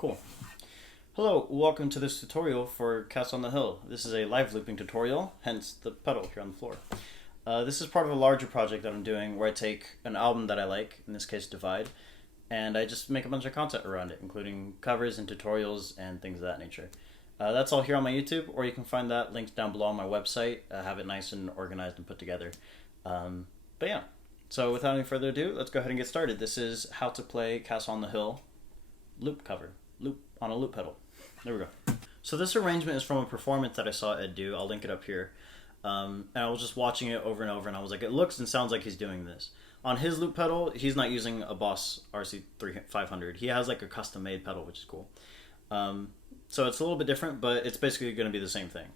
Cool. Hello, welcome to this tutorial for Castle on the Hill. This is a live looping tutorial, hence the pedal here on the floor. This is part of a larger project that I'm doing where I take an album that I like, in this case Divide, and I just make a bunch of content around it, including covers and tutorials and things of that nature. That's all here on my YouTube, or you can find that linked down below on my website. I have it nice and organized and put together. But yeah, so without any further ado, let's go ahead and get started. This is how to play Castle on the Hill loop cover, loop on a loop pedal. There we go. So this arrangement is from a performance that I saw Ed do. I'll link it up here. And I was just watching it over and over, and I was like, it looks and sounds like he's doing this. On his loop pedal, he's not using a Boss RC500. He has like a custom-made pedal, which is cool. So it's a little bit different, but it's basically going to be the same thing.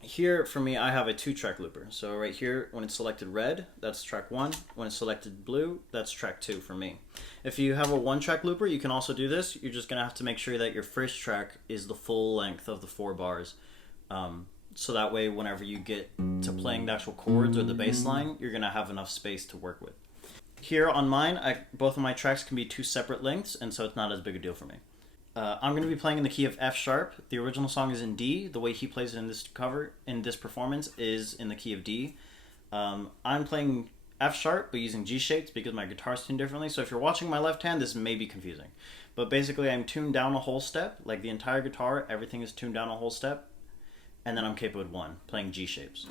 Here, for me, I have a 2-track looper. So right here, when it's selected red, that's track 1. When it's selected blue, that's track 2 for me. If you have a 1-track looper, you can also do this. You're just going to have to make sure that your first track is the full length of the 4 bars. So that way, whenever you get to playing the actual chords or the bass line, you're going to have enough space to work with. Here on mine, both of my tracks can be 2 separate lengths, and so it's not as big a deal for me. I'm going to be playing in the key of F sharp. The original song is in D. The way he plays it in this cover, in this performance, is in the key of D. I'm playing F sharp, but using G shapes because my guitar's tuned differently. So if you're watching my left hand, this may be confusing. But basically, I'm tuned down a whole step. Like the entire guitar, everything is tuned down a whole step. And then I'm capoed 1, playing G shapes.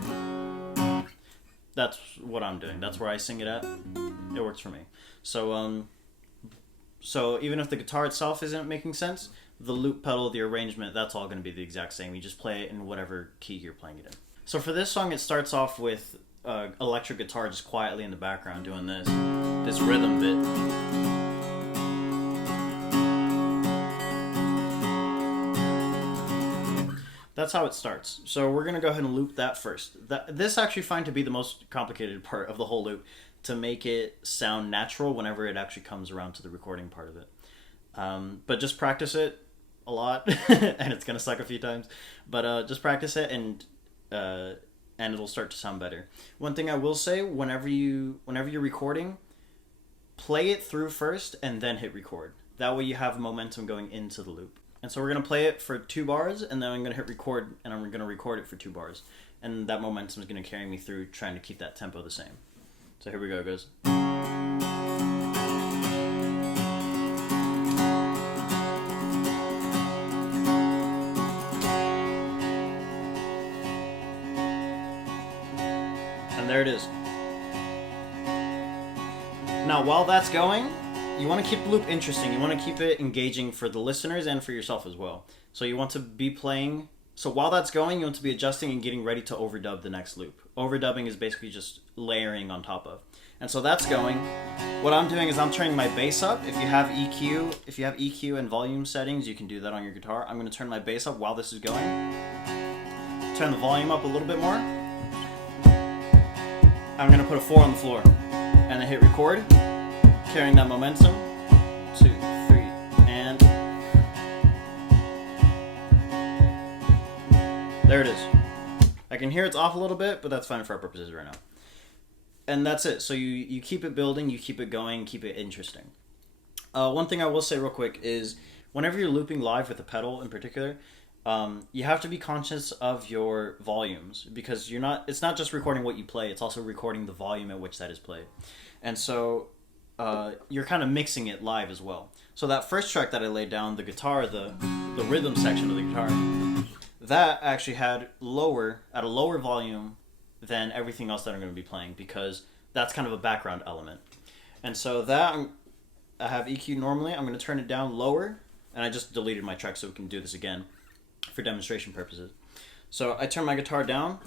That's what I'm doing. That's where I sing it at. It works for me. So even if the guitar itself isn't making sense, the loop pedal, the arrangement, that's all going to be the exact same. You just play it in whatever key you're playing it in. So for this song, it starts off with electric guitar just quietly in the background doing this rhythm bit. That's how it starts. So we're going to go ahead and loop that first. This actually find to be the most complicated part of the whole loop, to make it sound natural whenever it actually comes around to the recording part of it. But just practice it a lot, and it's going to suck a few times. But just practice it, and it'll start to sound better. One thing I will say, whenever you're recording, play it through first and then hit record. That way you have momentum going into the loop. And so we're going to play it for 2 bars, and then I'm going to hit record, and I'm going to record it for 2 bars. And that momentum is going to carry me through trying to keep that tempo the same. So here we go, guys. And there it is. Now, while that's going, you want to keep the loop interesting. You want to keep it engaging for the listeners and for yourself as well. So you want to be playing... So while that's going, you want to be adjusting and getting ready to overdub the next loop. Overdubbing is basically just layering on top of. And so that's going. What I'm doing is I'm turning my bass up. If you have EQ and volume settings, you can do that on your guitar. I'm going to turn my bass up while this is going. Turn the volume up a little bit more. I'm going to put a 4 on the floor. And then hit record, carrying that momentum. 2, 3, and... there it is. I can hear it's off a little bit, but that's fine for our purposes right now. And that's it. So you keep it building, you keep it going, keep it interesting. One thing I will say real quick is whenever you're looping live with a pedal in particular, you have to be conscious of your volumes, because it's not just recording what you play, it's also recording the volume at which that is played. And so you're kind of mixing it live as well. So that first track that I laid down, the guitar, the rhythm section of the guitar, that actually had at a lower volume than everything else that I'm going to be playing, because that's kind of a background element. And so I have EQ normally. I'm going to turn it down lower, and I just deleted my track so we can do this again for demonstration purposes. So I turn my guitar down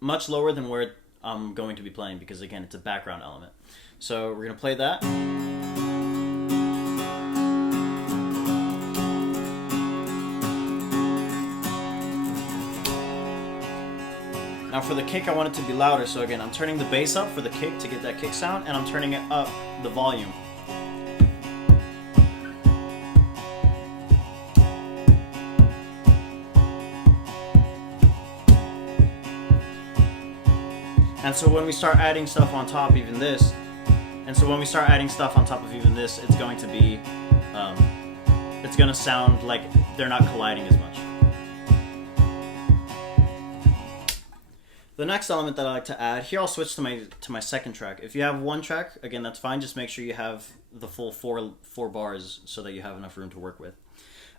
much lower than where I'm going to be playing, because again, it's a background element. So we're going to play that. Now for the kick, I want it to be louder, so again, I'm turning the bass up for the kick to get that kick sound, and I'm turning it up the volume. And so when we start adding stuff on top, even this, it's going to be it's gonna sound like they're not colliding as much. The next element that I like to add here, I'll switch to my second track. If you have one track, again, that's fine. Just make sure you have the full four bars so that you have enough room to work with.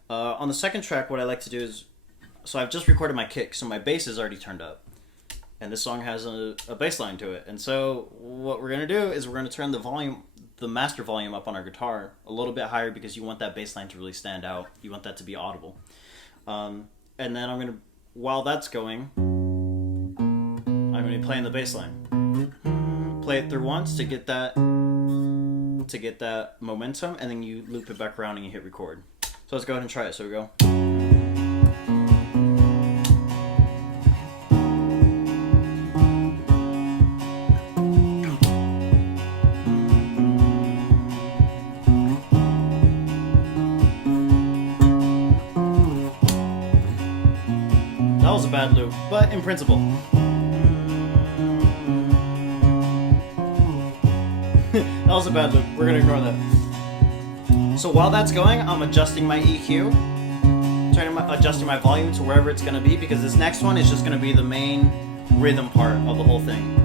On the second track, what I like to do is, so I've just recorded my kick, so my bass is already turned up, and this song has a bass line to it. And so what we're gonna do is we're gonna turn the volume, the master volume, up on our guitar a little bit higher because you want that bass line to really stand out. You want that to be audible. And then I'm gonna, while that's going, I'm going to be playing the bass line. Play it through once to get that momentum, and then you loop it back around and you hit record. So let's go ahead and try it. So we go. That was a bad loop, but in principle. That was a bad loop. We're gonna ignore that. So while that's going, I'm adjusting my EQ, adjusting my volume to wherever it's gonna be, because this next one is just gonna be the main rhythm part of the whole thing.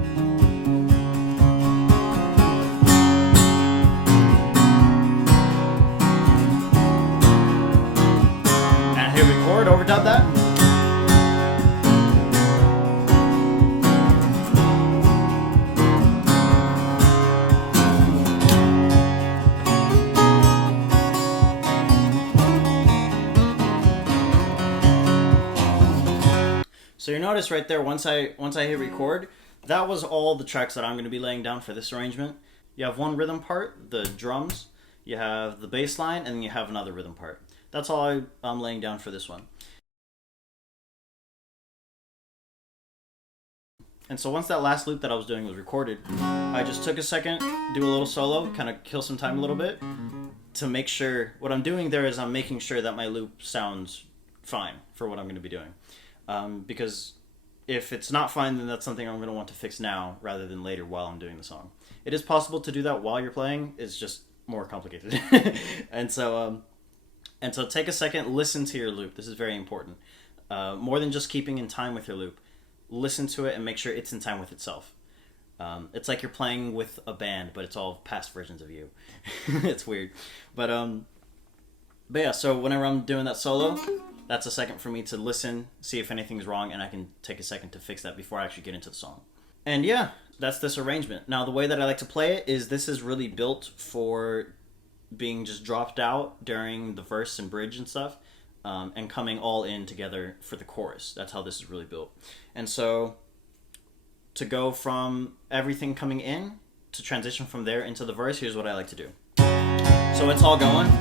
And hit record, overdub that. So you notice right there, once I hit record, that was all the tracks that I'm going to be laying down for this arrangement. You have one rhythm part, the drums, you have the bass line, and then you have another rhythm part. That's all I'm laying down for this one. And so once that last loop that I was doing was recorded, I just took a second, do a little solo, kind of kill some time a little bit, to make sure, what I'm doing there is I'm making sure that my loop sounds fine for what I'm going to be doing. Because if it's not fine, then that's something I'm going to want to fix now rather than later while I'm doing the song. It is possible to do that while you're playing. It's just more complicated. And so take a second, listen to your loop. This is very important. More than just keeping in time with your loop. Listen to it and make sure it's in time with itself. It's like you're playing with a band, but it's all past versions of you. It's weird. But yeah, so whenever I'm doing that solo, that's a second for me to listen, see if anything's wrong, and I can take a second to fix that before I actually get into the song. And yeah, that's this arrangement. Now, the way that I like to play it is this is really built for being just dropped out during the verse and bridge and stuff, and coming all in together for the chorus. That's how this is really built. And so to go from everything coming in to transition from there into the verse, here's what I like to do. So it's all going.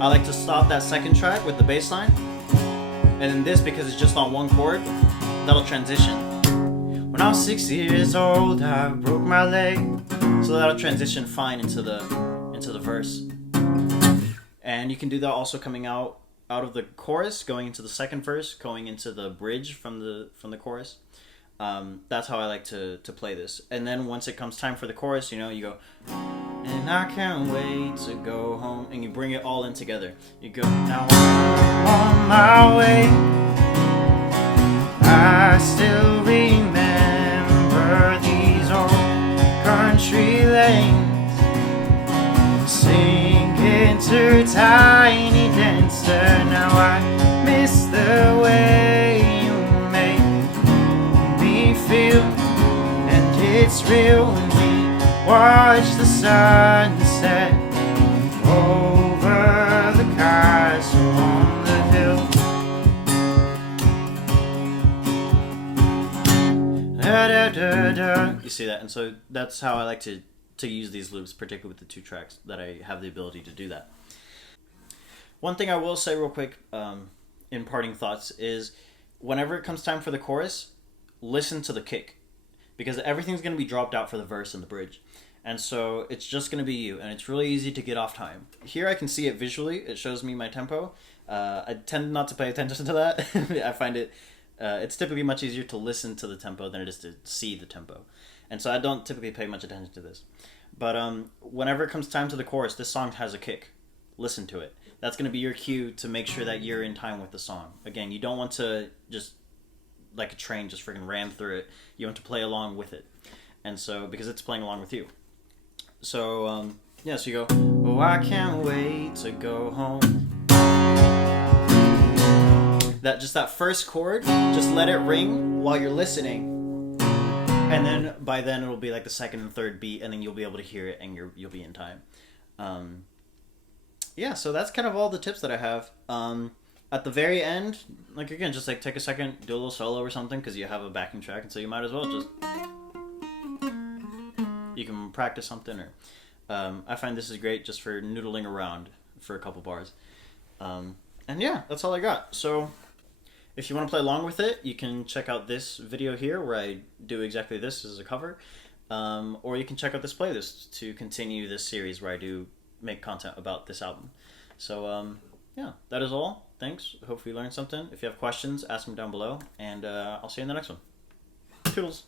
I like to stop that second track with the bass line, and then this, because it's just on one chord, that'll transition. When I was 6 years old, I broke my leg, so that'll transition fine into the verse. And you can do that also coming out of the chorus, going into the second verse, going into the bridge from the chorus. That's how I like to play this. And then once it comes time for the chorus, you go, and I can't wait to go home, and you bring it all in together. You go, now I'm on my way, I still remember these old country lanes, singing to Tiny Dancer. Now I miss the way you make me feel, and it's real when we watch the sunset over the castle on the hill. Da, da, da, da. You see that? And so that's how I like to use these loops, particularly with the two tracks, that I have the ability to do that. One thing I will say real quick in parting thoughts is whenever it comes time for the chorus, listen to the kick, because everything's going to be dropped out for the verse and the bridge. And so it's just going to be you, and it's really easy to get off time. Here I can see it visually. It shows me my tempo. I tend not to pay attention to that. I find it It's typically much easier to listen to the tempo than it is to see the tempo. And so I don't typically pay much attention to this. But whenever it comes time to the chorus, this song has a kick. Listen to it. That's going to be your cue to make sure that you're in time with the song. Again, you don't want to just, like a train, just freaking ram through it. You want to play along with it. And so, because it's playing along with you. So, yeah, so you go, oh, I can't wait to go home. That first chord, just let it ring while you're listening. And then, by then, it'll be like the second and third beat, and then you'll be able to hear it, and you'll be in time. Yeah, so that's kind of all the tips that I have. At the very end, like, again, just like take a second, do a little solo or something, because you have a backing track, and so you might as well just... You can practice something, or... I find this is great just for noodling around for a couple bars. And yeah, that's all I got. So, if you want to play along with it, you can check out this video here, where I do exactly this as a cover. Or you can check out this playlist to continue this series where I do make content about this album. So, yeah, that is all. Thanks. Hope you learned something. If you have questions, ask them down below. And I'll see you in the next one. Toodles.